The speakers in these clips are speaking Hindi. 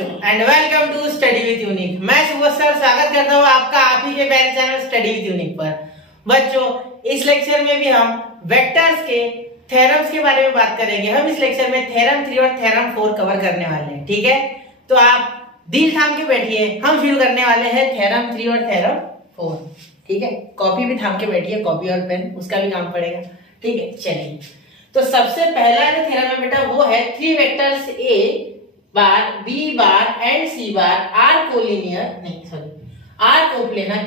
बच्चों and welcome to study with unique. मैं सुबोध सर स्वागत करता हूँ आपका आप ही के प्यारे चैनल स्टडी विद यूनिक पर। बच्चों इस लेक्चर में भी हम वेक्टर्स के थ्योरम्स के बारे में बात करेंगे। हम इस लेक्चर में थ्योरम 3 और थ्योरम 4 कवर करने वाले हैं। ठीक है, तो आप दिल थाम के बैठिए, हम शुरू करने वाले हैं थ्योरम 3 और थ्योरम 4। ठीक है, कॉपी भी थाम के बैठिए, कॉपी और पेन, उसका भी काम पड़ेगा। ठीक है, चलिए तो सबसे पहला जो थ्योरम है बेटा वो है 3 vectors A bar B bar and C bar are coplanar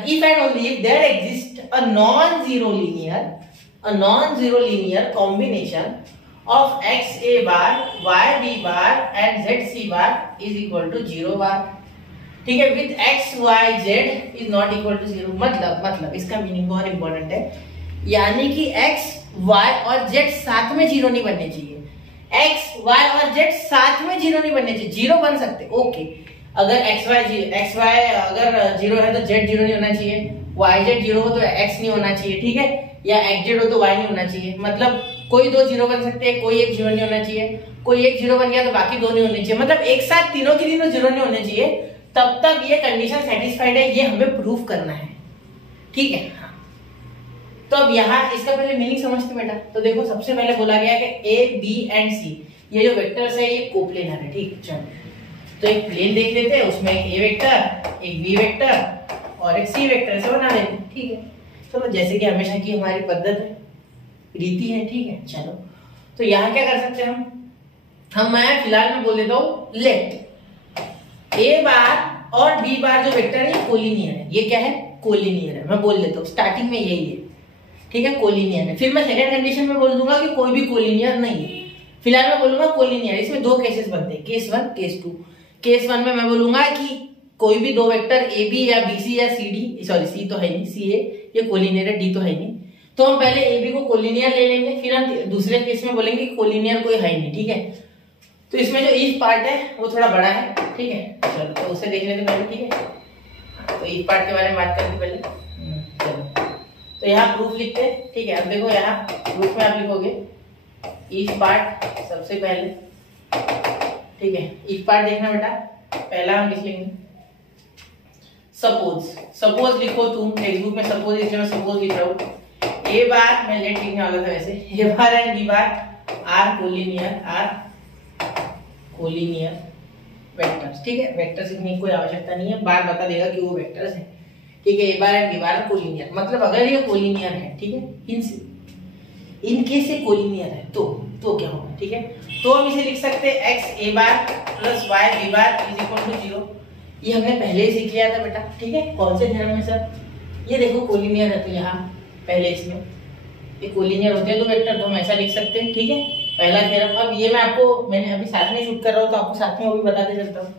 if and only if there exists a non-zero linear combination of x A bar y B bar and z C bar is equal to 0 बार। ठीक है, with x y z is not equal to 0। मतलब इसका मीनिंग बहुत इंपॉर्टेंट है, यानी कि x y और z साथ में 0 नहीं बनने चाहिए। x y और z साथ में 0 नहीं बनने चाहिए, 0 बन सकते ओके। अगर x y अगर 0 है तो z 0 नहीं होना चाहिए, y z 0 हो तो x नहीं होना चाहिए। ठीक है, या x z हो तो y नहीं होना चाहिए। मतलब कोई दो 0 बन सकते हैं, कोई एक 0 नहीं होना चाहिए। कोई एक 0 बन गया तो बाकी दो नहीं होने चाहिए। मतलब एक साथ तीनों के तीनों 0 नहीं होने चाहिए, तब तक ये कंडीशन सेटिस्फाइड है, ये हमें प्रूफ करना है। ठीक है, हाँ। तो अब यहाँ इसका पहले मीनिंग समझते बेटा। तो देखो सबसे पहले बोला गया कि A B एंड C ये जो वेक्टर्स है ये कोप्लेनर है। ठीक है, चलो तो एक प्लेन देख लेते हैं, उसमें एक A वेक्टर, एक B वेक्टर और एक C वेक्टर से बना लेते हैं। ठीक है, चलो जैसे कि हमेशा की हमारी पद्धत है, रीति है। ठीक है, चलो तो यहाँ क्या कर सकते हैं हम मैं फिलहाल में बोल देता हूँ लेट A बार और B बार जो वेक्टर है ये कोलिनियर है। ये क्या है? कोलिनियर है। मैं बोल देता हूँ स्टार्टिंग में यही है। ठीक है, कोलिनियर है। फिर मैं सेकंड कंडीशन में बोल दूंगा कि कोई भी कोलिनियर नहीं है। फिलहाल मैं बोलूंगा कोलिनियर। इसमें दो केसेस बनते हैं, केस 1 केस 2। केस 1 में मैं बोलूंगा कि कोई भी दो वेक्टर ए बी या बी सी या सी डी, सॉरी सी तो है नहीं, सी ए ये कोलिनियर है, डी तो है नहीं। तो हम पहले ए बी को कोलिनियर ले लेंगे, फिर हम दूसरे केस में बोलेंगे कोलिनियर कोई है नहीं। ठीक है, तो इसमें जो ईफ पार्ट है वो थोड़ा बड़ा है। ठीक है, चलो तो उसे देख लेते पहले। ठीक है, तो ईफ पार्ट के बारे में बात करते पहले। चलो तो यहाँ प्रूफ लिखते हैं। ठीक है, अब देखो यहाँ प्रूफ में आप लिखोगे ईफ पार्ट सबसे पहले। ठीक है, ईफ पार्ट देखना बेटा, पहला हम लिख लेंगे सपोज लिखो तुम टेक्स्ट बुक में सपोज, इसलिए मैं सपोज लिख रहा हूँ। ए बार मैं लेट लिखने वाला था वैसे, a bar and b bar are collinear vectors. ठीक है, वेक्टर्स लिखने की कोई आवश्यकता नहीं है, बार बता देगा कि वो वेक्टर्स है। ठीक है, a bar and b bar collinear, मतलब अगर ये कोलिनियर है, ठीक है, इन केस से कोलिनियर है तो क्या होगा? ठीक है, तो हम इसे लिख सकते हैं x a bar plus y b bar is equal to 0। ये हमने पहले ही सीख लिया था बेटा। ठीक है, कौन से थ्योरम में सर? ये देखो कोलिनियर है, तो यहाँ पहले इसमें ये कोलिनियर होते हैं दो वेक्टर, तो हम ऐसा लिख सकते हैं। ठीक है, पहला थ्योरम। अब ये मैंने अभी साथ में शूट कर रहा हूँ, तो आपको साथ में वो भी बताते चलता हूँ।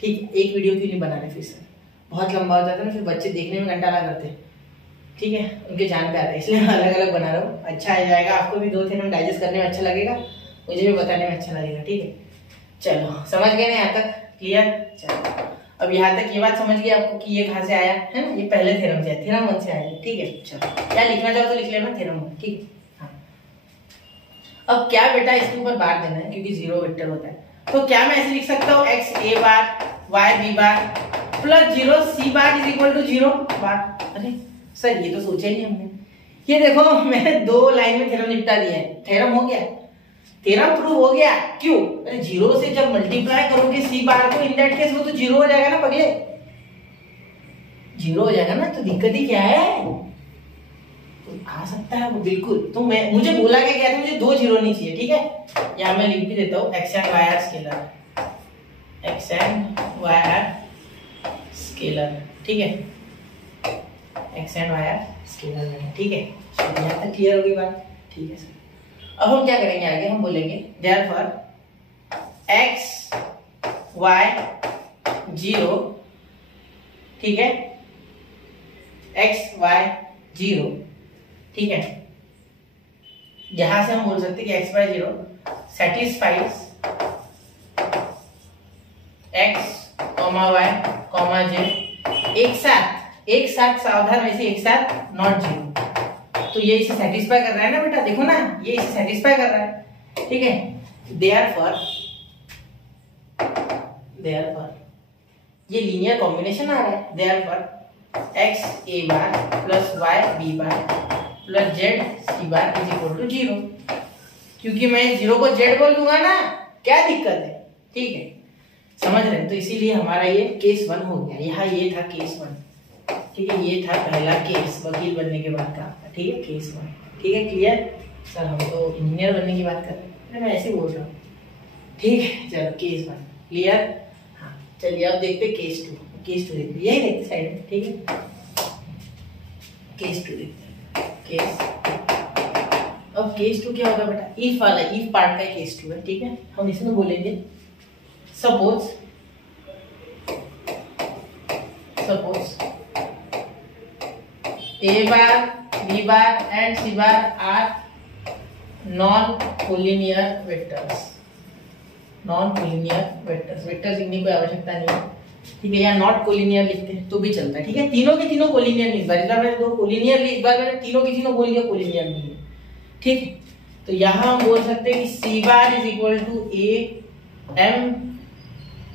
ठीक, एक वीडियो के लिए बना रहे, फिर से बहुत लंबा हो जाता है ना, फिर बच्चे देखने में घंटा लगा करते हैं। ठीक है, उनके जान पे आता है, इसलिए मैं अलग अलग बना रहा हूँ। अच्छा आ जाएगा, आपको भी 2 थ्योरम डाइजेस्ट करने में अच्छा लगेगा, मुझे भी बताने में अच्छा लगेगा। ठीक है, चलो समझ गए ना यहाँ तक? क्लियर? चलो अब यहाँ तक ये बात समझ गई आपको कि ये कहाँ से आया है ना, ये पहले थ्योरम से आया, थ्योरम 1 से आया। ठीक है, चलो क्या लिखना चाहो तो लिख लेना थ्योरम 1। ठीक है, हाँ। अब क्या बेटा इसके ऊपर बार देना है, क्योंकि 0 वेक्टर होता है, तो क्या मैं ऐसे लिख सकता हूँ x a bar y b bar plus 0 c bar is equal to 0 bar. अरे सर ये तो सोचा ही नहीं हमने। ये देखो मैंने 2 लाइन में थ्योरम निपटा दिया है, थ्योरम हो गया, थ्योरम प्रूव हो गया। क्यों? अरे 0 से जब मल्टीप्लाई करोगे सी बार को, इन दैट केस वो तो 0 हो जाएगा ना पगले, 0 हो जाएगा ना, तो दिक्कत ही क्या है? तो आ सकता है वो बिल्कुल। तो मुझे बोला क्या था, मुझे 2 0 नहीं चाहिए। ठीक है, यहाँ मैं लिख भी देता हूँ x and y are scalar, x and y are scalar. ठीक है, x and y are scalar में। ठीक है, यहाँ तक क्लियर होगी बात? ठीक है सर। अब हम क्या करेंगे आगे, हम बोलेंगे देयरफॉर एक्स वाई 0। ठीक है, एक्स वाई 0। ठीक है, यहां से हम बोल सकते हैं कि x y 0 satisfies x comma y comma z एक साथ सावधान, वैसे एक साथ नॉट 0। तो ये इसे सेटिस्फाई कर रहा है ना बेटा, देखो ना, ये इसे सेटिस्फाई कर रहा है। ठीक है, देयरफॉर देयरफॉर ये लीनियर कॉम्बिनेशन आ रहा है, therefore x a bar plus y b bar plus z c bar is equal to 0, क्योंकि मैं 0 को जेड बोल दूंगा ना, क्या दिक्कत है, ठीक है, समझ रहे हैं। तो इसीलिए हमारा ये केस 1 हो गया, यहाँ ये था केस 1, ठीक है, ये था पहला केस वकील बनने के बाद का, ठीक है, केस 1, ठीक है, क्लियर। सर हम तो इंजीनियर बनने की बात कर रहे हैं, मैं ऐसे बोल रहा हूँ, ठीक है, चलो केस 1 क्लियर। हाँ चलिए अब देखते केस 2, केस 2 देखते, यही देखते साइड में, ठीक है, केस 2 देखते हैं, केस। अब केस 2 क्या होगा बेटा, इफ वाला, इफ पार्ट का केस 2 है, ठीक है, हम इसमें बोलेंगे suppose a bar b bar and c bar are non collinear vectors, non collinear vectors, vectors लिखने की आवश्यकता नहीं है, ठीक है, या नॉट कोलिनियर लिखते हैं तो भी चलता है, ठीक है, तीनों के तीनों कोलिनियर नहीं, इस बार मैंने 2 कोलिनियर ली, इस बार मैंने तीनों के तीनों बोल दिया कोलिनियर नहीं है, ठीक है। तो यहाँ हम बोल सकते हैं कि c bar is equal to a m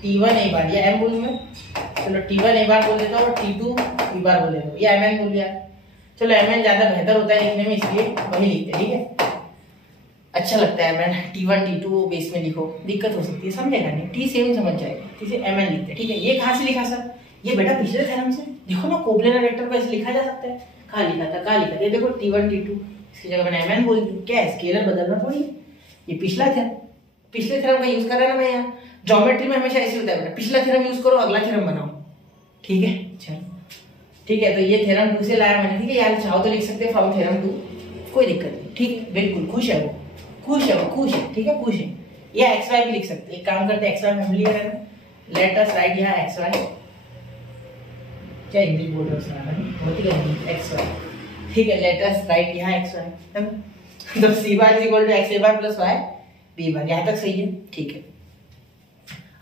T1 a bar, या एम बोलूं मैं, चलो T1 ए बार बोल देता हूँ और T2 बी बार बोल देता हूँ, या एम एन बोल दिया, चलो एम एन ज्यादा बेहतर होता है लिखने में, इसलिए वही लिखते हैं, ठीक है, अच्छा लगता है M N, T1 T2 base में लिखो, दिक्कत हो सकती है, समझेगा नहीं, टी सेम समझ जाएगा, ठीक है, एम एन लिखते हैं, ठीक है। ये कहाँ से लिखा सर, ये बेटा पिछले थ्योरम से, देखो ना कोप्लेनर वेक्टर को ऐसे लिखा जा सकता है, कहाँ लिखा था, कहाँ लिखा था, ये देखो T1 T2, इसकी जगह मैंने एम एन बोल दी, क्या है, स्केलर बदलना थोड़ी, ये पिछला था, पिछले थ्योरम का यूज कर रहा है ना मैं यहाँ, ज्योमेट्री में हमेशा ऐसे होता है बेटा, पिछला थ्योरम यूज करो अगला थ्योरम बनाओ, ठीक है, चलो ठीक है। तो ये थ्योरम 2 से लाया मैंने, ठीक है, यार चाहो तो लिख सकते हैं फ्रॉम थ्योरम 2, कोई दिक्कत नहीं, ठीक है, बिल्कुल खुश है वो, खुश है वो, खुश है, ठीक है, खुश है, या एक्स वाई भी लिख सकते हैं, एक काम करते हैं एक्स वाई फैमिली है ना, लेट अस राइट यहाँ एक्स वाई, क्या इंग्लिश बोल रहे हो सर, बहुत ही गंदी, एक्स वाई, ठीक है, लेट अस राइट यहाँ एक्स वाई है ना, तो c bar is equal to x a bar plus y b bar, यहाँ तक सही है, ठीक है।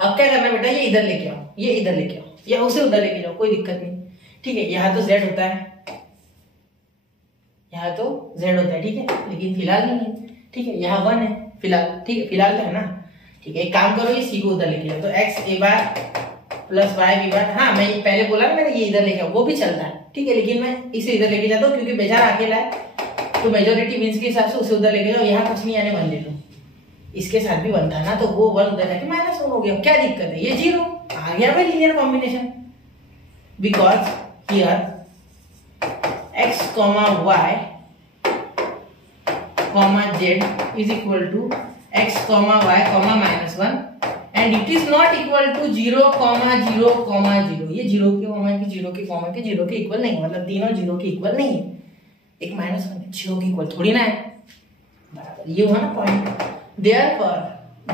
अब क्या करना है बेटा, ये इधर लेके आओ, ये इधर लेके आओ, या उसे उधर लेके जाओ, कोई दिक्कत नहीं, ठीक है, यहाँ तो z होता है, यहाँ तो z होता है, ठीक है, लेकिन फिलहाल नहीं है, ठीक है, यहाँ 1 है फिलहाल, ठीक है, फिलहाल तो है ना, ठीक है, एक काम करो ये c को उधर लेके जाओ, तो x a bar plus y b बार, हाँ मैं पहले बोला ना मैंने, ये इधर लेके आओ, वो भी चलता है, ठीक है, लेकिन मैं इसे इधर लेके जाता हूँ क्योंकि बेचारा अकेला है, तो मेजोरिटी मीन्स के हिसाब से उसे उधर लेके जाओ, यहाँ कुछ नहीं आने 1 ले लो, इसके साथ भी 1 था ना, तो वो 1 उधर जाके -1 हो गया, क्या दिक्कत है, ये 0 आ गया भाई linear combination, because here x, y, z is equal to x, y, -1 and it is not equal to 0, 0, 0, ये 0 के इक्वल नहीं है, मतलब तीनों 0 के इक्वल नहीं है, एक -1 है, 0 के इक्वल थोड़ी ना है, बराबर, ये हुआ ना point. Therefore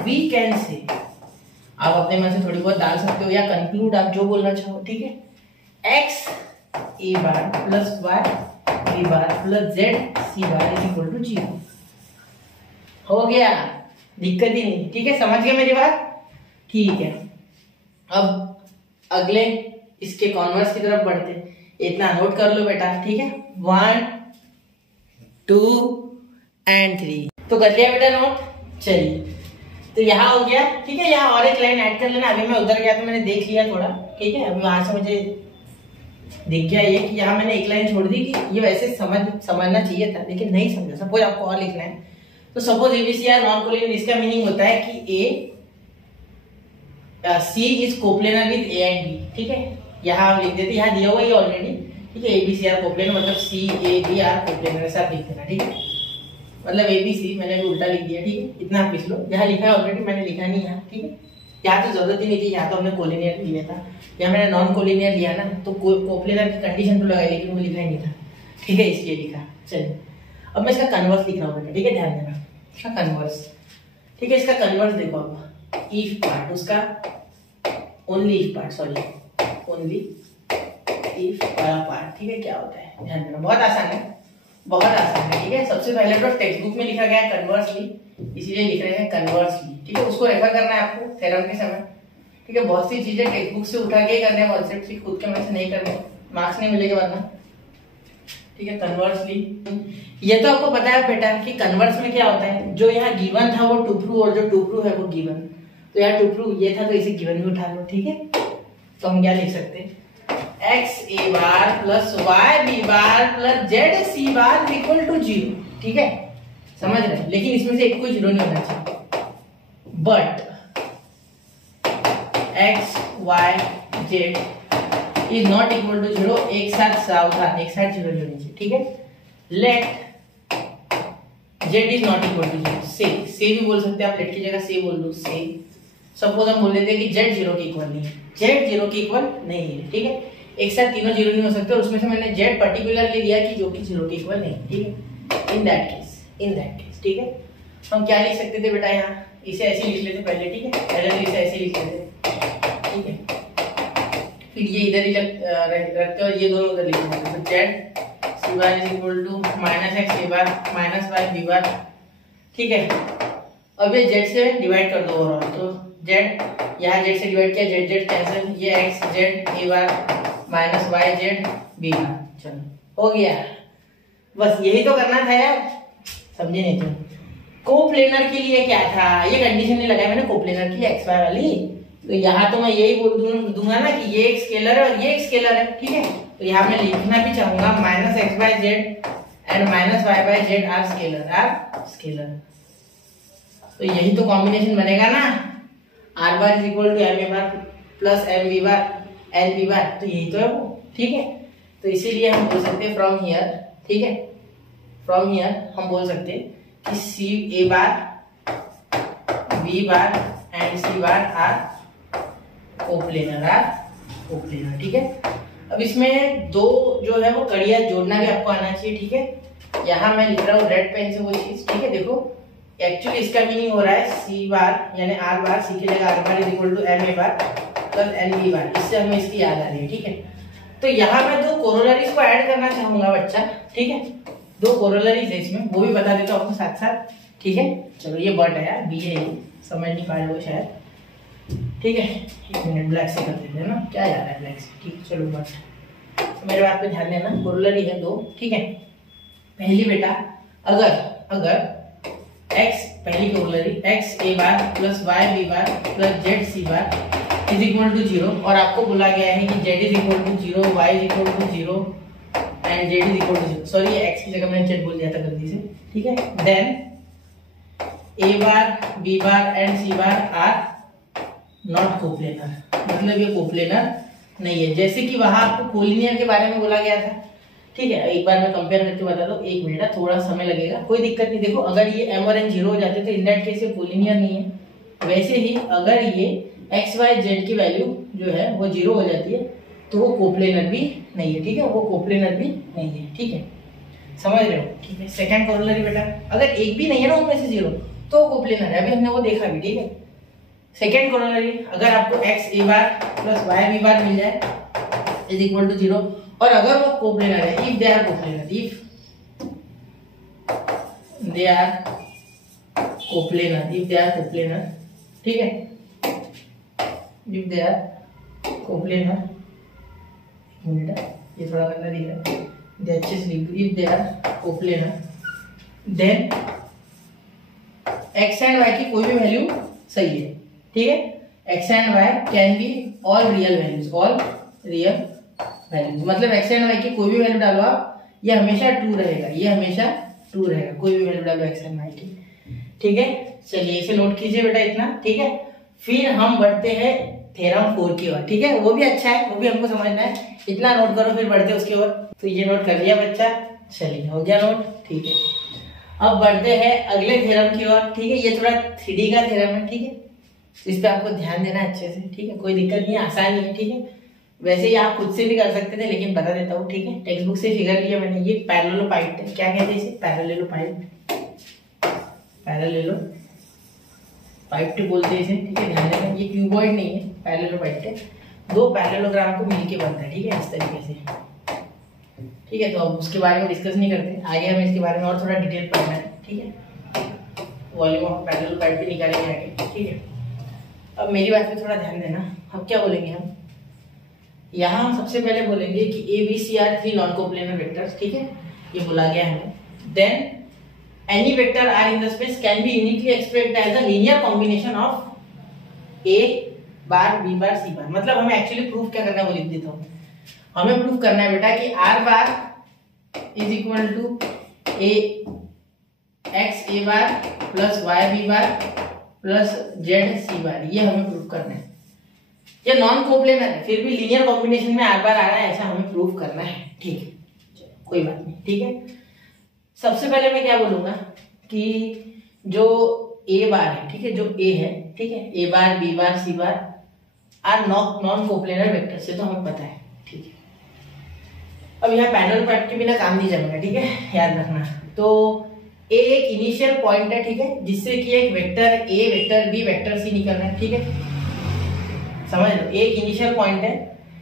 we can say, आप अपने मन से थोड़ी बहुत डाल सकते हो या कंक्लूड आप जो बोलना चाहो, ठीक है, x a bar plus y b bar plus z c bar is equal to 0, हो गया, दिक्कत ही नहीं, ठीक है, समझ गए मेरी बात, ठीक है। अब अगले इसके कॉन्वर्स की तरफ बढ़ते, इतना नोट कर लो बेटा, ठीक है, 1 2 एंड 3, तो कर लिया बेटा नोट, चलिए, तो यहाँ हो गया, ठीक है, यहाँ और एक लाइन ऐड कर लेना, अभी मैं उधर गया तो मैंने देख लिया थोड़ा, ठीक है, अभी वहां से मुझे दिख गया ये कि यहाँ मैंने एक लाइन छोड़ दी कि ये वैसे समझना चाहिए था लेकिन नहीं समझा, सपोज आपको और लिखना है, तो suppose ABC are non collinear, इसका मीनिंग होता है कि c is coplanar with a and b, ठीक है, यहाँ हम लिख देते, यहाँ दिया हुआ है ऑलरेडी, ठीक है, एबीसी आर कोप्लेनर मतलब सी ए बी आर कोप्लेनर, ऐसा आप लिख देना, ठीक है, मतलब एबीसी मैंने भी उल्टा लिख दिया, ठीक है, इतना आप लिख लो, यहाँ लिखा है ऑलरेडी, मैंने लिखा नहीं यहाँ, ठीक है, यहाँ तो जरूरत ही नहीं थी, यहाँ तो हमने कोलिनियर लिया था, यहाँ मैंने नॉन कोलिनियर लिया ना, तो कोप्लेनर की कंडीशन तो लगाई लेकिन वो लिखा ही नहीं था, ठीक है, इसलिए लिखा। चलिए अब मैं इसका कन्वर्स लिख रहा हूँ, ठीक है, ध्यान देना, इसका कन्वर्स, ठीक है, इसका कन्वर्स देखो अब, इफ पार्ट उसका only if part, sorry only if वाला पार्ट, ठीक है, क्या होता है ध्यान देना, बहुत आसान है, बहुत आसान है, ठीक है, सबसे पहले तो टेक्स्ट बुक में लिखा गया है कन्वर्सली, इसीलिए लिख रहे हैं कन्वर्सली, ठीक है, उसको रेफर करना है आपको थ्योरम के समय, ठीक है, बहुत सी चीजें टेक्स्ट बुक से उठा के करने हैं, कॉन्सेप्ट की खुद के मन से नहीं करने, मार्क्स नहीं मिलेगा वरना, ठीक है, कन्वर्सली, ये तो आपको पता है बेटा कि कन्वर्स में क्या होता है, जो यहाँ गिवन था वो टू प्रूव और जो टू प्रूव है वो गिवन, तो यार टू प्रूव ये था तो इसे गिवन में उठा लो, ठीक है। तो हम क्या लिख सकते हैं, x a bar plus y b bar plus z c bar equal to 0, ठीक है, समझ रहे। लेकिन इसमें से एक कोई 0 नहीं होना चाहिए, but x y z is not equal to 0, एक साथ सावधान, एक साथ 0 नहीं होनी चाहिए, ठीक है। Let z is not equal to 0, से भी बोल सकते हैं आप, लेट की जगह से बोल दो, से। सपोज हम बोल देते हैं कि जेड 0 के इक्वल नहीं है, जेड 0 के इक्वल नहीं है, ठीक है। एक साथ तीनों 0 नहीं हो सकते, और उसमें से मैंने जेड पर्टिकुलरली लिया कि जो कि 0 के इक्वल नहीं, ठीक है। इन दैट केस, ठीक है। हम क्या लिख सकते थे बेटा, यहाँ इसे ऐसे लिख लेते पहले, ठीक है, पहले इसे ऐसे लिख लेते, ठीक है। फिर ये इधर ही रखते और ये दोनों उधर लिख लेते, तो z c bar is equal to minus x a bar minus y b bar, ठीक है। अब ये जेड से डिवाइड कर दो ओवरऑल, तो जेड यहाँ जेड से डिवाइड किया, जेड जेड कैंसिल, ये X Z A bar minus Y Z B bar, चलो हो गया। बस यही तो करना था यार, समझे नहीं तुम। कोप्लेनर के लिए क्या था, ये कंडीशन नहीं लगाई मैंने कोप्लेनर के लिए एक्स वाई वाली, तो यहाँ तो मैं यही बोल दूंगा ना कि ये एक स्केलर है और ये एक स्केलर है, ठीक है। तो यहाँ मैं लिखना भी चाहूंगा minus x by z and minus y by z are scalar, तो यही तो कॉम्बिनेशन बनेगा ना, r bar is equal to M A bar plus m b bar l b bar, तो यही तो है वो, ठीक है। तो इसीलिए हम बोल सकते हैं फ्रॉम हियर, ठीक है, फ्रॉम हियर हम बोल सकते हैं कि c a bar b bar and c bar are coplanar, ठीक है। अब इसमें दो जो है वो कड़ियां जोड़ना भी आपको आना चाहिए, ठीक है। यहाँ मैं लिख रहा हूँ रेड पेन से वो चीज, ठीक है। देखो एक्चुअली इसका मीनिंग हो रहा है सी बार यानी आर बार, सी की जगह R bar is equal to M A bar plus N B bar, इससे हमें इसकी याद आ रही है, ठीक है। तो यहाँ मैं दो कोरोलरीज को ऐड करना चाहूंगा बच्चा, ठीक है। दो कोरोलरीज है इसमें, वो भी बता देता हूँ आपको साथ साथ, ठीक है। चलो ये बट है यार, बी है, समझ नहीं पा रहे हो शायद, ठीक है। एक मिनट ब्लैक से कर देते हैं ना, क्या जा रहा है ब्लैक से, ठीक। चलो बट तो मेरे बात पे ध्यान देना, कोरोलरी है दो, ठीक है। पहली बेटा अगर x, पहली corollary x a bar plus y b bar plus z c bar is equal to 0, और आपको बोला गया है कि z is equal to 0, y is equal to 0 and z is equal to 0, sorry ये x की जगह मैंने z बोल दिया था गलती से, ठीक है। Then a bar b bar and c bar are not coplanar, मतलब ये कोप्लेनर नहीं है, जैसे कि वहां आपको कोलिनियर के बारे में बोला गया था, ठीक है। एक बार मैं कंपेयर करके बता दूं, एक मिनट, थोड़ा समय लगेगा, कोई दिक्कत नहीं। देखो अगर ये m और n 0 हो जाते तो इन दैट केस ये कोलिनियर नहीं है, वैसे ही अगर ये x y z की वैल्यू जो है वो 0 हो जाती है तो वो कोप्लेनर भी नहीं है, ठीक है, वो कोप्लेनर भी नहीं है, ठीक है, समझ रहे हो, ठीक है। सेकंड कोरोलरी बेटा, अगर एक भी नहीं है ना उनमें से 0 तो कोप्लेनर है, अभी हमने वो देखा भी, ठीक है। सेकेंड कोरोलरी, अगर आपको x a bar plus y b बार मिल जाए इज इक्वल टू 0, और अगर वो कोप्लेनर है, इफ दे आर कोप्लेनर, ठीक है, इफ दे आर कोप्लेनर, एक मिनट ये थोड़ा गंदा दिख रहा है, दे अच्छे से लिख दो, if they are coplanar then x and y की कोई भी वैल्यू सही है, ठीक है। X and y can be all real values, मतलब एक्स एंड वाई की कोई भी वैल्यू डालो आप, ये हमेशा ट्रू रहेगा, कोई भी वैल्यू डालो एक्स एंड वाई की, ठीक है। चलिए इसे नोट कीजिए बेटा इतना, ठीक है। फिर हम बढ़ते हैं थ्योरम 4 की ओर, ठीक है, वो भी अच्छा है, वो भी हमको समझना है, इतना नोट करो फिर बढ़ते उसकी ओर। तो ये नोट कर लिया बच्चा, चलिए हो गया नोट, ठीक है। अब बढ़ते हैं अगले थ्योरम की ओर, ठीक है। ये थोड़ा 3D का थ्योरम है, ठीक है, इस पे आपको ध्यान देना अच्छे से, ठीक है, कोई दिक्कत नहीं है, आसान ही है, ठीक है। वैसे ही आप खुद से भी कर सकते थे, लेकिन बता देता हूँ, ठीक है। टेक्स्ट बुक से फिगर लिया मैंने, ये पैरेललोपाइड है, क्या कहते हैं इसे, पैरेललोपाइड बोलते हैं इसे, ठीक है, ध्यान देना। ये क्यूबॉइड नहीं है, पैरेललोपाइड है, दो पैरेललोग्राम को मिलके बनता है, ठीक है, इस तरीके से, ठीक है। तो अब उसके बारे में डिस्कस नहीं करते, आगे हमें इसके बारे में और थोड़ा डिटेल पढ़ना है, ठीक है। वॉल्यूम ऑफ पैरेललोपाइड भी निकालेंगे आगे, ठीक है। अब मेरी बात पे थोड़ा ध्यान देना, अब क्या बोलेंगे हम, यहाँ हम सबसे पहले बोलेंगे कि a b c are 3 non coplanar vectors, ठीक है, ये बोला गया है। Then any vector are in the space can be uniquely expressed as a linear combination of a bar b bar c bar. मतलब हमें एक्चुअली प्रूफ क्या करना है वो लिख देता हूँ। हमें प्रूफ करना है बेटा कि r bar is equal to a x a bar plus y b bar plus z c bar, ये हमें प्रूफ करना है। ये नॉन कोप्लेनर है, फिर भी लीनियर कॉम्बिनेशन में आर बार आ रहा है, ऐसा हमें प्रूफ करना है। ठीक है, कोई बात नहीं। ठीक है, सबसे पहले मैं क्या बोलूंगा कि जो ए बार है, ठीक है, जो ए है, ठीक है, a bar b bar c bar are non coplanar vector से तो हमें पता है। ठीक है, अब यहाँ पैनल पैट के बिना काम नहीं चलेगा। ठीक है, याद रखना। तो ए एक इनिशियल पॉइंट है, ठीक है, जिससे कि एक vector a vector b vector c निकल रहा है। ठीक है, समझ लो, एक इनिशियल पॉइंट है,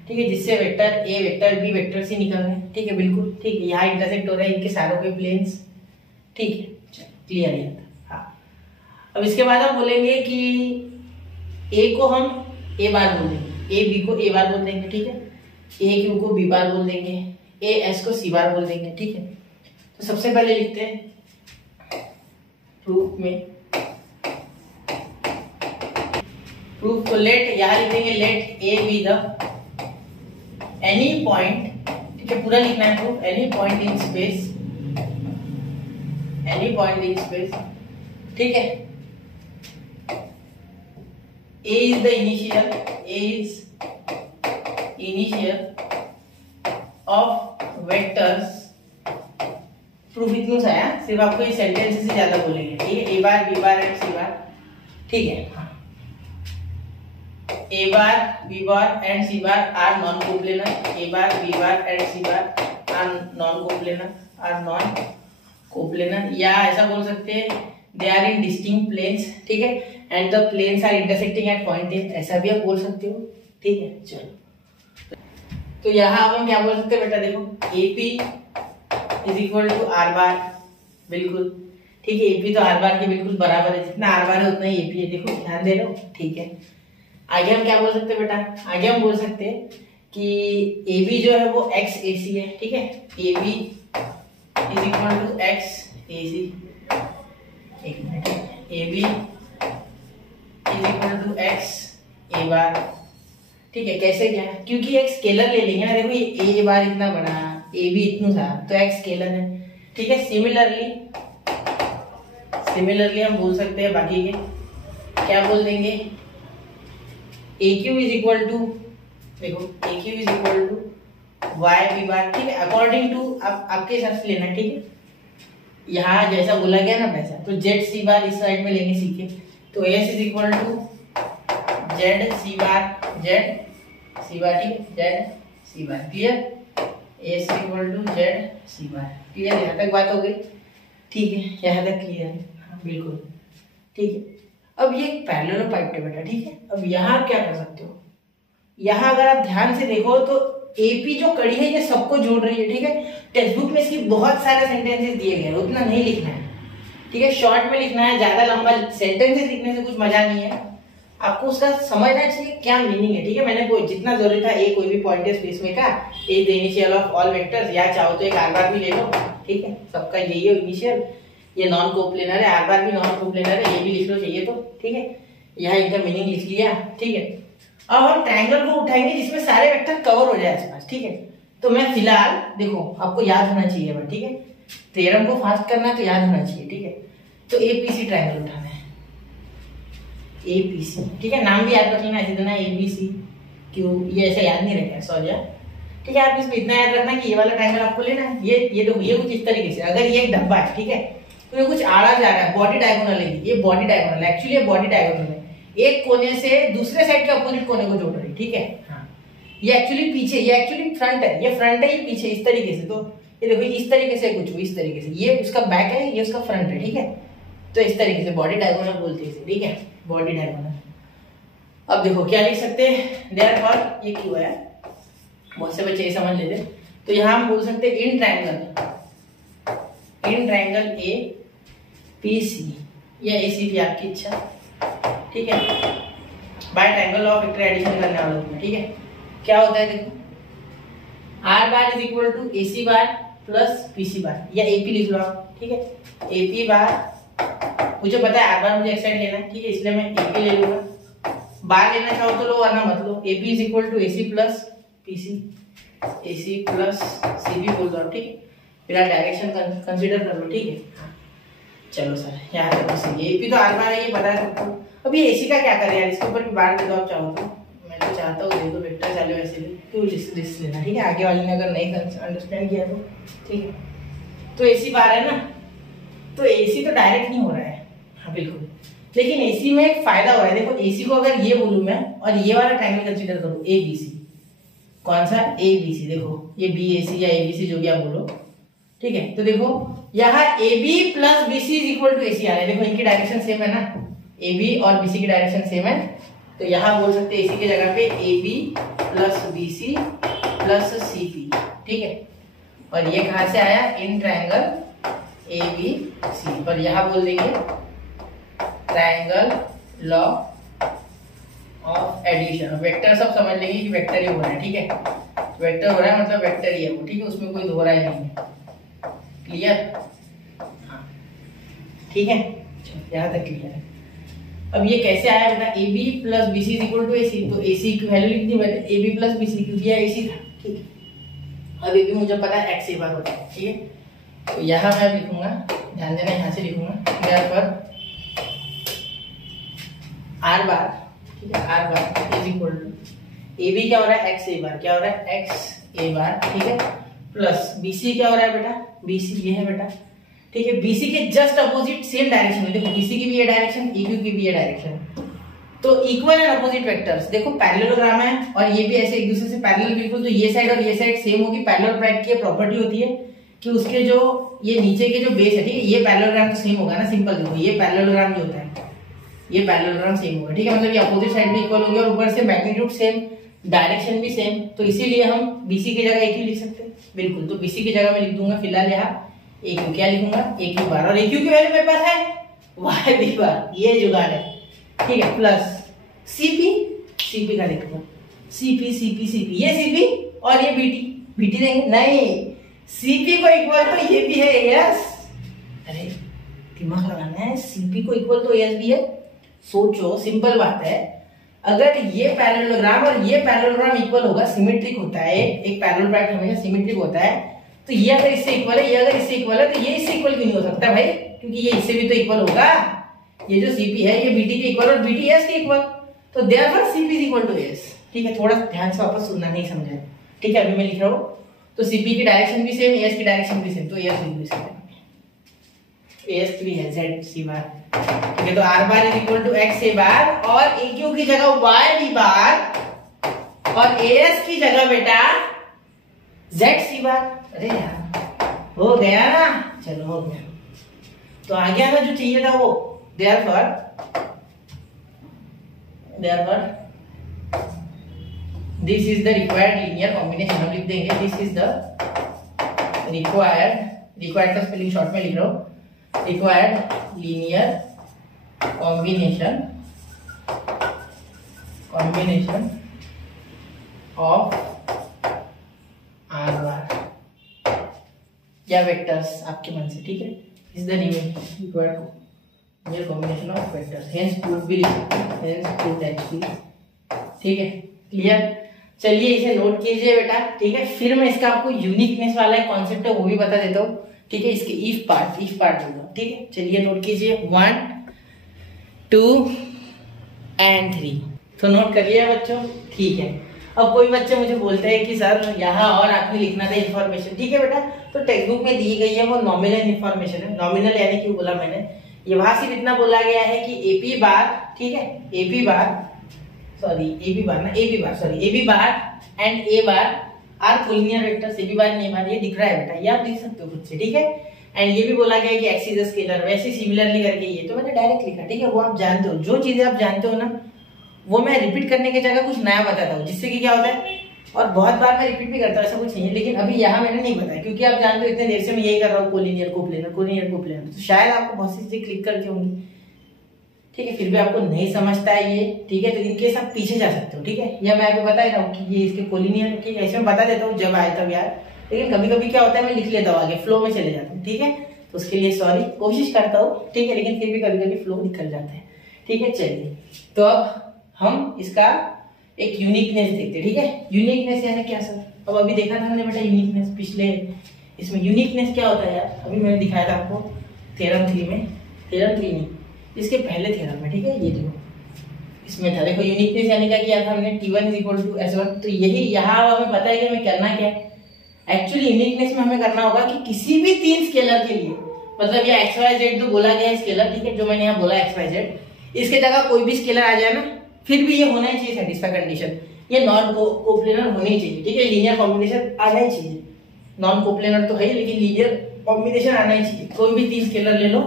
ठीक है, जिससे vector a vector b vector c निकल रहे हैं। ठीक है, बिल्कुल ठीक है, यहाँ इंटरसेक्ट हो रहा है इनके सारों के प्लेन्स। ठीक है, चलो क्लियर है। हाँ, अब इसके बाद हम बोलेंगे कि ए को हम ए बार बोल देंगे, ए बी को ए बार बोल देंगे। ठीक है, ए क्यू को बी बार बोल देंगे, ए एस को सी बार बोल देंगे। ठीक है, तो सबसे पहले लिखते हैं प्रूफ में, प्रूफ को लेट यहां लिखेंगे, let a b the any point, ठीक है, पूरा लिखना है proof, any point in space, any point in space. ठीक है, a is the initial, a is initial of vectors. Proof इतना सा है, सिर्फ आपको ये सेंटेंस से ज्यादा बोलेंगे। ठीक है, a bar b bar and c bar. ठीक है, a bar b bar and c bar are non coplanar, a bar b bar and c bar are non coplanar, are non coplanar, या ऐसा बोल सकते हैं they are in distinct planes. ठीक है, and the planes are intersecting at point a, ऐसा भी आप बोल सकते हो। ठीक है, चलो, तो यहाँ हम क्या बोल सकते हैं बेटा, देखो A P is equal to r bar, बिल्कुल ठीक है, एपी तो आर बार के बिल्कुल बराबर है, जितना आर बार है उतना ही एपी है। देखो ध्यान दे लो। ठीक है, आगे हम क्या बोल सकते हैं बेटा, आगे हम बोल सकते हैं कि ए बी जो है वो एक्स ए सी है। ठीक है, a b is equal to x a c, एक minute, a b is equal to x a bar. ठीक है, कैसे क्या, क्योंकि एक स्केलर ले लेंगे ना, देखो ये ए बार इतना बड़ा, ए बी इतना था, तो एक्स स्केलर है। ठीक है, सिमिलरली हम बोल सकते हैं बाकी के, क्या बोल देंगे, a q is equal to, देखो a q is equal to y b bar. ठीक है, अकॉर्डिंग टू आपके हिसाब से लेना। ठीक है, यहाँ जैसा बोला गया ना वैसा, तो जेड सी बार इस साइड में लेंगे सीखे, तो s is equal to z c bar, z c bar. ठीक है, z c bar, clear, s equal to z c bar, clear, यहाँ तक बात हो गई। ठीक है, यहाँ तक क्लियर है, हाँ बिल्कुल ठीक है। अब ये पैरेलल पाइप है बेटा। ठीक है, अब यहाँ आप क्या कर सकते हो, यहाँ अगर आप ध्यान से देखो तो एपी जो कड़ी है ये सबको जोड़ रही है। ठीक है, टेक्स्ट बुक में इसकी बहुत सारे सेंटेंसेस दिए गए हैं, उतना नहीं लिखना है। ठीक है, शॉर्ट में लिखना है, ज्यादा लंबा सेंटेंसेस लिखने से कुछ मजा नहीं है, आपको उसका समझना चाहिए क्या मीनिंग है। ठीक है, मैंने जितना जरूरी था ए कोई भी पॉइंट है स्पेस में का, a the initial of all vectors, या चाहो तो एक आर बार भी ले लो। ठीक है, सबका यही है इनिशियल, ये नॉन कोप्लेनर है, आर बार भी नॉन कोप्लेनर है, ये भी लिख लो चाहिए तो। ठीक है, यहाँ इनका मीनिंग लिख लिया। ठीक है, अब हम ट्रायंगल को उठाएंगे जिसमें सारे वेक्टर कवर हो जाए आसपास। ठीक है, तो मैं फिलहाल देखो आपको याद होना चाहिए। ठीक है, थ्योरम को फास्ट करना है तो याद होना चाहिए। ठीक है, तो एपीसी ट्रायंगल उठाना है, एपीसी। ठीक है, नाम भी याद रख लेना, ऐसे देना एबीसी क्यू, ये ऐसा याद नहीं रखा है, सॉरी यार। ठीक है, आप इसमें इतना याद रखना कि ये वाला ट्रायंगल आपको लेना है, ये देखो ये कुछ इस तरीके से, अगर ये एक डब्बा है, ठीक है, तो ये कुछ आड़ा जा रहा है, बॉडी डायगोनल है, ये बॉडी डायगोनल है, एक्चुअली ये बॉडी डायगोनल है, एक कोने से दूसरे साइड के अपोजिट कोने को जोड़ रही है। ठीक है, हाँ, ये एक्चुअली पीछे, ये एक्चुअली फ्रंट है, ये फ्रंट है, ये पीछे, इस तरीके से। तो ये देखो इस तरीके से कुछ, इस तरीके से, ये उसका बैक है, ये उसका फ्रंट है। ठीक है, तो इस तरीके से बॉडी डायगोनल बोलते हैं इसे। ठीक है, बॉडी डायगोनल। अब देखो क्या लिख सकते हैं, देयरफॉर ये क्यों है, बहुत से बच्चे ये समझ लेते, तो यहाँ हम बोल सकते हैं in triangle A P C, या ए सी भी आपकी इच्छा। ठीक है, by triangle of vector addition करने वाला हूं। ठीक है, क्या होता है देखो, r bar is equal to a c bar plus p c bar, या एपी लिख लो आप। ठीक है, एपी बार, मुझे पता है आर बार मुझे एक साइड लेना है, ठीक है, इसलिए मैं एपी ले लूंगा, बार लेना चाहो तो लो वरना मत लो। AP is equal to AC plus PC, AC plus CP बोल दो, ठीक है। फिर आप डायरेक्शन कंसीडर कर लो, ठीक है। चलो सर यहाँ तक तो सही है। AP तो आर बार है, ये बता सकते हो। अब ये AC का क्या करें यार, इसके ऊपर भी बार दे दो आप चाहो तो। मैं तो चाहता हूँ दे दो, वेक्टर चाले वैसे भी, क्यों रिस्क लेना, ठीक है। आगे वाले ने अगर नहीं अंडरस्टैंड किया तो ठीक है। तो AC बार है ना, तो AC तो डायरेक्ट नहीं हो रहा है, हाँ बिल्कुल, लेकिन AC में एक फायदा हो रहा है। देखो AC को अगर ये बोलूं मैं और ये वाला ट्रायंगल कंसीडर करूं ABC, कौन सा ABC, देखो ये BAC या ABC जो भी आप बोलो, ठीक है। तो देखो यहाँ AB plus BC is equal to AC आ रहा है। देखो इनकी डायरेक्शन सेम है ना, AB और BC की डायरेक्शन सेम है, तो यहाँ बोल सकते हैं AC की जगह पे AB plus BC plus CP, ठीक है। और ये कहां से आया, इन ट्रायंगल ABC, और यहाँ बोल देंगे triangle law of addition. Vector सब समझ लेंगे कि वेक्टर ही हो रहा है, ठीक है। वेक्टर हो रहा है मतलब वेक्टर ही है वो, ठीक है, उसमें कोई दोहरा ही नहीं है। क्लियर, हाँ ठीक है, यहाँ तक क्लियर है। अब ये कैसे आया बेटा, AB plus BC is equal to AC, तो AC की वैल्यू लिख दी मैंने, AB प्लस BC क्योंकि यह AC था, ठीक है। अब AB मुझे पता है x a बार होता है, ठीक है। तो यहाँ मैं लिखूंगा, ध्यान देना, यहाँ से लिखूंगा यहाँ पर R बार, ठीक है, R bar is equal to AB क्या हो रहा है, x a बार, क्या हो रहा है x a बार, ठीक है, प्लस BC क्या हो रहा है बेटा, BC ये है बेटा, ठीक है। BC के जस्ट अपोजिट सेम डायरेक्शन में, देखो BC की भी ये डायरेक्शन, AQ की भी ये डायरेक्शन, तो इक्वल एंड अपोजिट वेक्टर्स। देखो पैरेललोग्राम है और ये भी ऐसे एक दूसरे से पैरेलल, बिल्कुल, तो ये साइड और ये साइड सेम होगी। पैरेललोग्राम की प्रॉपर्टी होती है कि उसके जो ये नीचे के जो बेस है, ठीक है, ये पैरेललोग्राम तो सेम होगा ना, सिंपल। देखो ये पैरेललोग्राम जो होता है, ये पैरेललोग्राम सेम होगा, ठीक है, मतलब ये अपोजिट साइड भी इक्वल होंगे और ऊपर से मैग्नीट्यूड सेम, डायरेक्शन भी सेम, तो इसीलिए हम BC की जगह AQ लिख सकते हैं, बिल्कुल। तो BC की जगह मैं लिख दूंगा फिलहाल यहाँ AQ, क्या लिखूंगा, AQ बार, और AQ की वैल्यू मेरे पास है YB बार, ये जुगाड़ है, ठीक है, प्लस CP का लिखूंगा CP, ये CP और ये BT देंगे, नहीं CP को इक्वल तो ये भी है AS, अरे दिमाग लगाना है, CP को इक्वल तो AS भी है। सोचो, सिंपल बात है, अगर ये पैरेललोग्राम और ये पैरेललोग्राम इक्वल होगा, सिमेट्रिक होता है, एक पैरेललोग्राम हमेशा सिमेट्रिक होता है, तो ये अगर इससे इक्वल है, ये अगर इससे इक्वल है, तो ये इससे इक्वल क्यों नहीं हो सकता भाई, क्योंकि ये इससे भी तो इक्वल होगा। ये जो CP है ये BT के इक्वल और BT S के इक्वल, तो therefore CP is equal to S, ठीक है। थोड़ा ध्यान से वापस सुनना, नहीं समझा, ठीक है। अभी मैं लिख रहा हूँ, तो CP की डायरेक्शन भी सेम, AS की डायरेक्शन भी सेम, तो AS भी सेम, AS भी है ZC बार, ठीक है। तो R bar is equal to x a bar और AQ की जगह YB बार और AS की जगह बेटा ZC बार। अरे यार हो गया ना, चलो हो गया, तो आ गया ना जो चाहिए था वो। Therefore this is the required linear combination, हम लिख देंगे दिस इज द रिक्वायर्ड का स्पेलिंग शॉर्ट में लिख रहा हूँ, required linear combination of R बार या वेक्टर्स आपके मन से, ठीक है। Is the required linear combination of vectors, hence proof भी लिख सकते हैं, हेंस प्रूफ HB, ठीक है, क्लियर। चलिए इसे नोट कीजिए बेटा, ठीक है। फिर मैं इसका आपको यूनिकनेस वाला एक कॉन्सेप्ट है वो भी बता देता हूँ, ठीक है। इसके इफ पार्ट होगा, ठीक है। चलिए नोट कीजिए 1 2 and 3, तो नोट कर लिया बच्चों, ठीक है। अब कोई बच्चे मुझे बोलते हैं कि सर यहाँ और आपने लिखना था इन्फॉर्मेशन, ठीक है बेटा, तो टेक्स्ट बुक में दी गई है वो नॉमिनल इन्फॉर्मेशन है। नॉमिनल यानी क्यों बोला मैंने, ये वहां सिर्फ इतना बोला गया है कि AP बार, ठीक है, AB bar and A bar are collinear vectors, AB bar नहीं बार, ये दिख रहा है बेटा, ये आप लिख सकते हो खुद से, ठीक है। एंड ये भी बोला गया है कि x इज अ स्केलर, वैसे सिमिलरली करके ये तो मैंने डायरेक्ट लिखा, ठीक है। वो आप जानते हो, जो चीजें आप जानते हो ना वो मैं रिपीट करने की जगह कुछ नया बताता हूँ, जिससे कि क्या होता है, और बहुत बार मैं रिपीट भी करता हूँ, ऐसा कुछ नहीं है, लेकिन अभी यहाँ मैंने नहीं बताया क्योंकि आप जानते हो इतने देर से मैं यही कर रहा हूँ, कोलिनियर कोप्लेनर, तो शायद आपको बहुत सी चीजें क्लिक करके होंगी, ठीक है। फिर भी आपको नहीं समझता है ये, ठीक है, तो इनके साथ पीछे जा सकते हो, ठीक है। या मैं अभी बता रहा हूँ कि ये इसके कोलिनियर, ठीक है, ऐसे मैं बता देता हूँ जब आए तब यार, लेकिन कभी कभी क्या होता है मैं लिख लेता हूँ आगे, फ्लो में चले जाता हूँ, ठीक है। तो उसके लिए सॉरी, कोशिश करता हूँ, ठीक है, लेकिन फिर भी कभी कभी फ्लो निकल जाता है, ठीक है। चलिए तो अब हम इसका एक यूनिकनेस देखते हैं। ठीक है, यूनिकनेस यानी क्या सर? अब अभी देखा था हमने बेटा यूनिकनेस पिछले इसमें। यूनिकनेस क्या होता है यार? अभी मैंने दिखाया था आपको थ्योरम 3 में, थ्योरम 3 नहीं, इसके पहले थ्योरम में। ठीक है, ये देखो इसमें था, देखो यूनिकनेस यानी क्या किया था हमने, T1 = S1। तो यही यहाँ हमें पता है कि हमें करना क्या है। एक्चुअली यूनिकनेस में हमें करना होगा कि किसी भी 3 स्केलर के लिए, मतलब ये XYZ जो बोला गया है स्केलर, ठीक है, जो मैंने यहाँ बोला XYZ, इसके जगह कोई भी स्केलर आ जाए ना, फिर भी ये होना ही चाहिए सेटिस्फाई कंडीशन, ये नॉन कोप्लेनर होनी ही चाहिए। ठीक है, लीनियर कॉम्बिनेशन आना ही चाहिए। नॉन कोप्लेनर तो है लेकिन लीनियर कॉम्बिनेशन आना ही चाहिए। कोई भी 3 स्केलर ले लो,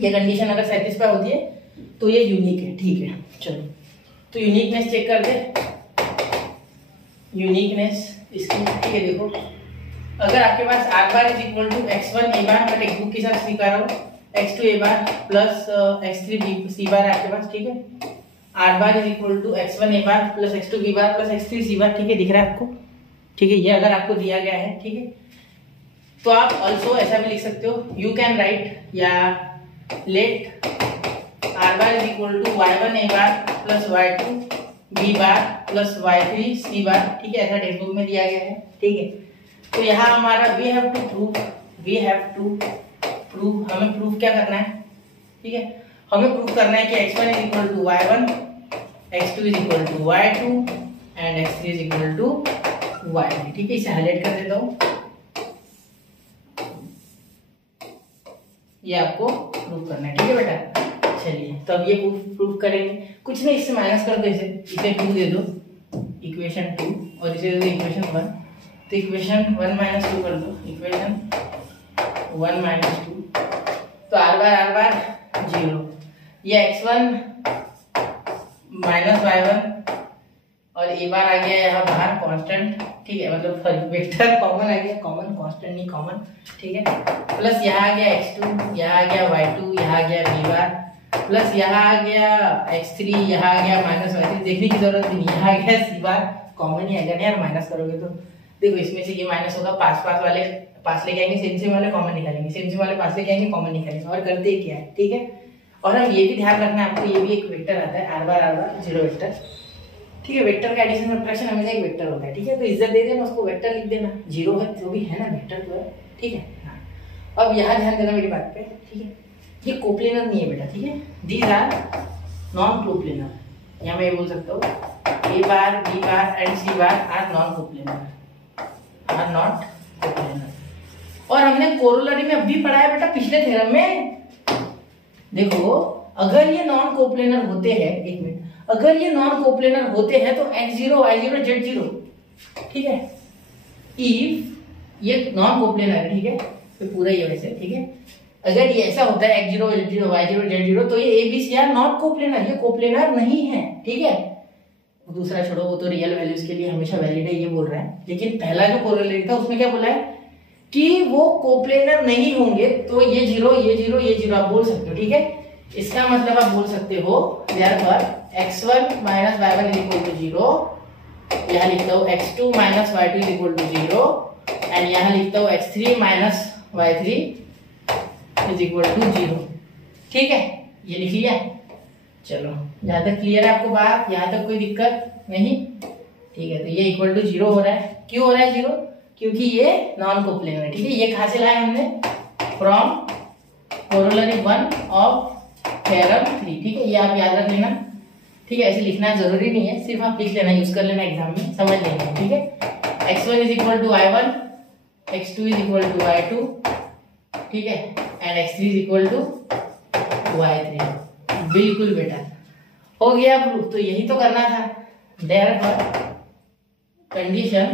ये कंडीशन अगर सेटिस्फाई होती है तो ये यूनिक है। ठीक है, चलो तो यूनिकनेस चेक कर दे। यूनिकनेस इसकी, ठीक है, देखो अगर आपके पास R⁻ = x1 a बार, मैं टेक्स्ट के साथ लिखा रहा हूँ, x2 a bar plus x3 c बार है आपके पास। ठीक है, R⁻ = x1 a bar plus x2 b bar plus x3 c bar. ठीक है, दिख रहा है आपको? ठीक है, ये अगर आपको दिया गया है, ठीक है, तो आप ऑल्सो ऐसा भी लिख सकते हो, यू कैन राइट या let R⁻ = y1 a bar plus y2 b bar plus y3 c bar. ठीक है, ऐसा टेक्स्ट बुक में दिया गया है। ठीक है, तो यहाँ हमारा वी हैव टू प्रूव, हमें प्रूव क्या करना है? ठीक है, हमें प्रूव करना है कि x1 = y1, x2 = y2 and x3 = y3। ठीक है, इसे हाईलाइट कर देता हूँ, ये आपको प्रूव करना है। ठीक है बेटा, चलिए तो अब ये प्रूफ करेंगे। कुछ नहीं, इससे माइनस कर दो, इसे 2 दे दो, इक्वेशन 2, और इसे दे दो इक्वेशन 1। तो इक्वेशन 1 - 2 कर दो, इक्वेशन 1 - 2। तो R⁻ 0, ये x1 - y1 और a बार आ गया यहाँ बाहर कांस्टेंट। ठीक है, मतलब वेक्टर कॉमन आ गया, कॉमन कांस्टेंट नहीं कॉमन। ठीक है, प्लस यहाँ आ गया x2, यहाँ आ गया y2, यहाँ आ गया b बार प्लस यहाँ आ गया x3, यहाँ आ गया -y3, देखने की जरूरत नहीं, यहाँ आ गया c बार, कॉमन ही आएगा ना यार, माइनस करोगे तो। देखो इसमें से ये माइनस होगा, पास वाले पास लेके आएंगे, सेम वाले कॉमन निकालेंगे, सेम वाले पास लेके आएंगे, कॉमन निकालेंगे, और करते क्या है। ठीक है, और हम ये भी ध्यान रखना है आपको, ये भी एक वेक्टर आता है R⁻ 0 वेक्टर। ठीक है, वेक्टर का एडिशन सब्ट्रैक्शन हमेशा एक वेक्टर होता है। ठीक है, तो इज्जत दे देना उसको, वेक्टर लिख देना, 0 है जो भी है ना, वेक्टर तो है। ठीक है, अब यहाँ ध्यान देना मेरी बात पे। ठीक है, ये कोप्लेनर नहीं है बेटा। ठीक है, दीज आर नॉन कोप्लेनर। यहाँ मैं ये बोल सकता हूँ a bar, b bar and c bar are non coplanar, are not coplanar. और हमने कोरोलरी में अभी पढ़ा है बेटा पिछले थ्योरम में। देखो अगर ये नॉन कोप्लेनर होते हैं, एक मिनट, अगर ये नॉन कोप्लेनर होते हैं तो x0 y0 z0, ठीक है, इफ ये नॉन कोप्लेनर है, ठीक है, तो पूरा ये वैसे, ठीक है, अगर ये ऐसा होता है x0 z0 y0 z0, तो ये ABC आर नॉट कोप्लेनर, ये कोप्लेनर नहीं है। ठीक है, दूसरा छोड़ो, वो तो रियल वैल्यूज के लिए हमेशा वैलिड है, ये बोल रहा है। लेकिन पहला जो कोरोलरी था उसमें क्या बोला है कि वो कोप्लेनर नहीं होंगे, तो ये 0 ये 0 ये 0 आप बोल सकते हो। ठीक है, इसका मतलब आप बोल सकते हो therefore x1 - y1 = 0, यहाँ लिखता हूँ x2 - y2 = 0 एंड यहाँ लिखता हूँ x3 - y3 = 0। ठीक है, ये लिख लिया। चलो, जहां तक क्लियर है आपको बात, यहाँ तक कोई दिक्कत नहीं? ठीक है, तो ये इक्वल टू 0 हो रहा है। क्यों हो रहा है 0? क्योंकि ये नॉन कोप्लेनर है। ठीक है, ये कहाँ से लाए हमने? From corollary 1 of theorem 3। ठीक है, ये आप याद रख लेना। ठीक है, ऐसे लिखना जरूरी नहीं है, सिर्फ आप लिख लेना, यूज कर लेना एग्जाम में, समझ लेना। ठीक है, x1 = y1, x2 = y2, ठीक है, एंड x3 = y3। बिल्कुल बेटा, हो गया प्रूफ। तो यही तो करना था। therefore condition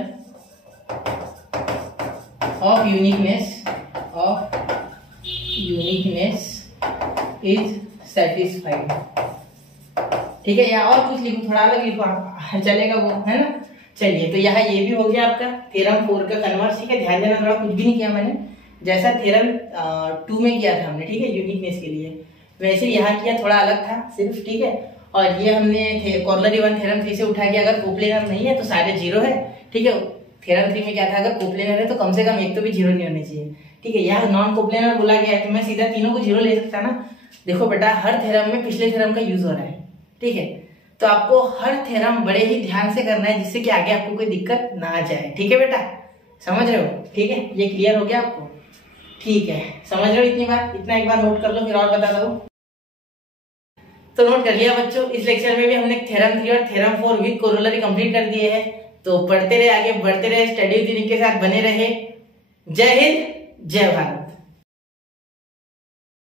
of uniqueness is satisfied. ठीक है, या और कुछ लिखो, थोड़ा अलग लिखो, चलेगा वो, है ना। चलिए, तो यहाँ ये भी हो गया आपका थ्योरम 4 का कन्वर्स। ठीक है, ध्यान देना, थोड़ा कुछ भी नहीं किया मैंने, जैसा थ्योरम 2 में किया था हमने, ठीक है, यूनिकनेस के लिए, वैसे यहाँ किया, थोड़ा अलग था सिर्फ। ठीक है, और ये हमने कोरोलरी 1 थ्योरम 3 से उठा के, अगर कोप्लेनर नहीं है तो सारे 0 है। ठीक है, थ्योरम 3 में क्या था, अगर कोप्लेनर है तो कम से कम एक तो भी 0 नहीं होने चाहिए। ठीक है, यहाँ नॉन कोप्लेनर बोला गया है तो मैं सीधा तीनों को 0 ले सकता ना। देखो बेटा, हर थ्योरम में पिछले थ्योरम का यूज हो रहा है। ठीक है, तो आपको हर थ्योरम बड़े ही ध्यान से करना है, जिससे कि आगे आपको कोई दिक्कत ना आ जाए। ठीक है बेटा, समझ रहे हो? ठीक है, ये क्लियर हो गया आपको? ठीक है, समझ रहे हो इतनी बात? इतना एक बार नोट कर लो, फिर और बताता हूँ। तो नोट कर लिया बच्चों, इस लेक्चर में भी हमने थ्योरम 3 और थ्योरम 4 विद कोरोलरी कंप्लीट कर दिए हैं। तो पढ़ते रहे, आगे बढ़ते रहे, स्टडी विद के साथ बने रहे। जय हिंद, जय भारत।